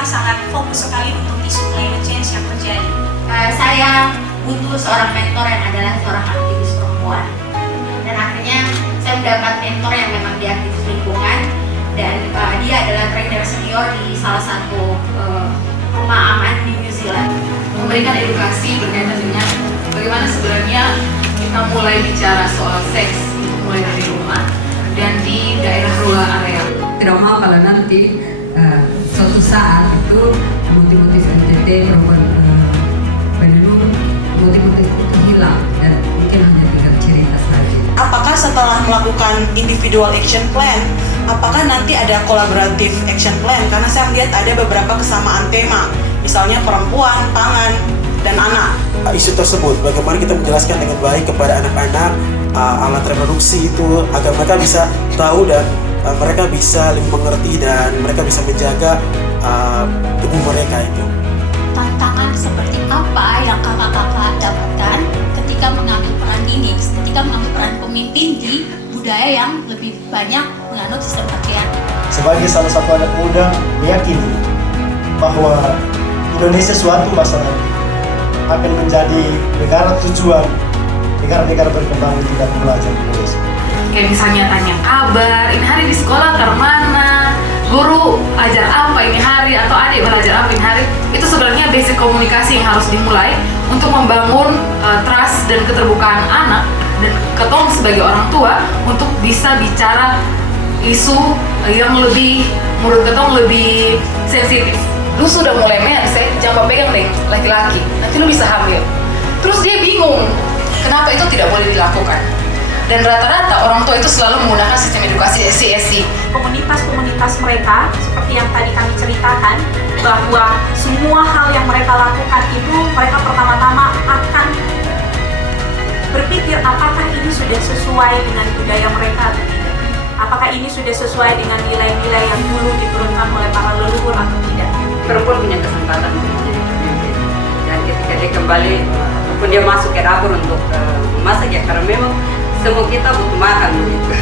mereka sangat fokus sekali untuk isu climate change yang terjadi. Saya butuh seorang mentor yang adalah seorang aktivis perempuan, dan akhirnya saya mendapat mentor yang memang dia aktivis lingkungan, dan dia adalah trainer senior di salah satu rumah aman di New Zealand. Memberikan edukasi berkaitan dengan bagaimana sebenarnya kita mulai bicara soal seks mulai dari rumah dan di daerah rural area. Tidak mau kalau nanti suatu saat itu motif-motif NTT perempuan penenun, motif-motif itu hilang dan mungkin hanya tinggal cerita saja. Apakah setelah melakukan individual action plan, apakah nanti ada collaborative action plan? Karena saya melihat ada beberapa kesamaan tema, misalnya perempuan, pangan, dan anak. Isu tersebut, bagaimana kita menjelaskan dengan baik kepada anak-anak alat reproduksi itu agar mereka bisa tahu dan mereka bisa lebih mengerti dan mereka bisa menjaga tubuh mereka itu. Tantangan seperti apa yang kakak-kakak dapatkan ketika mengambil peran ini, ketika mengambil peran pemimpin di budaya yang lebih banyak menganut sistem patriarki? Sebagai salah satu anak muda, meyakini bahwa Indonesia suatu masa nanti akan menjadi negara tujuan negara-negara berkembang yang tidak belajar Indonesia. Kayak misalnya tanya kabar, ini hari di sekolah kemana, guru ajar apa ini hari, atau adik belajar apa ini hari. Itu sebenarnya basic komunikasi yang harus dimulai untuk membangun trust dan keterbukaan anak dan ketong sebagai orang tua untuk bisa bicara isu yang lebih, menurut ketong lebih sensitif. Lu sudah mulai mindset, jangan pegang deh laki-laki, nanti lu bisa hamil. Terus dia bingung, kenapa itu tidak boleh dilakukan. Dan rata-rata orang tua itu selalu menggunakan sistem edukasi SCSI. Komunitas-komunitas mereka, seperti yang tadi kami ceritakan, bahwa semua hal yang mereka lakukan itu, mereka pertama-tama akan berpikir apakah ini sudah sesuai dengan budaya mereka atau tidak. Apakah ini sudah sesuai dengan nilai-nilai yang dulu diturunkan oleh para leluhur atau tidak. Perempuan punya kesempatan untuk menjadi pemimpin, dan ketika dia kembali ataupun dia masuk ke dapur untuk memasak ya, karena memang semua kita butuh makan begitu.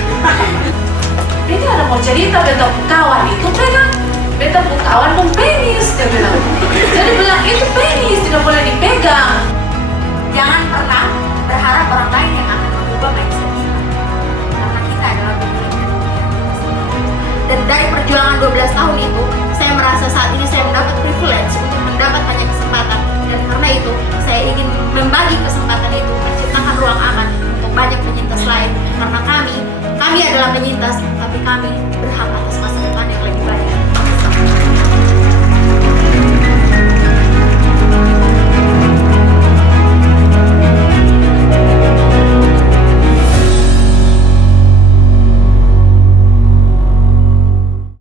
Ini ada mau cerita beta kawan itu pegang, beta kawan pun penis dia bilang. Jadi bilang itu penis tidak boleh dipegang. Jangan pernah berharap orang lain yang akan mengubah mindset kita, karena kita adalah pemilik dari dunia kita sendiri. Dan dari perjuangan 12 tahun itu, saya merasa saat ini saya mendapat privilege untuk mendapat banyak kesempatan, dan karena itu saya ingin membagi kesempatan itu, menciptakan ruang aman untuk banyak penyintas lain, karena kami adalah penyintas, tapi kami berhak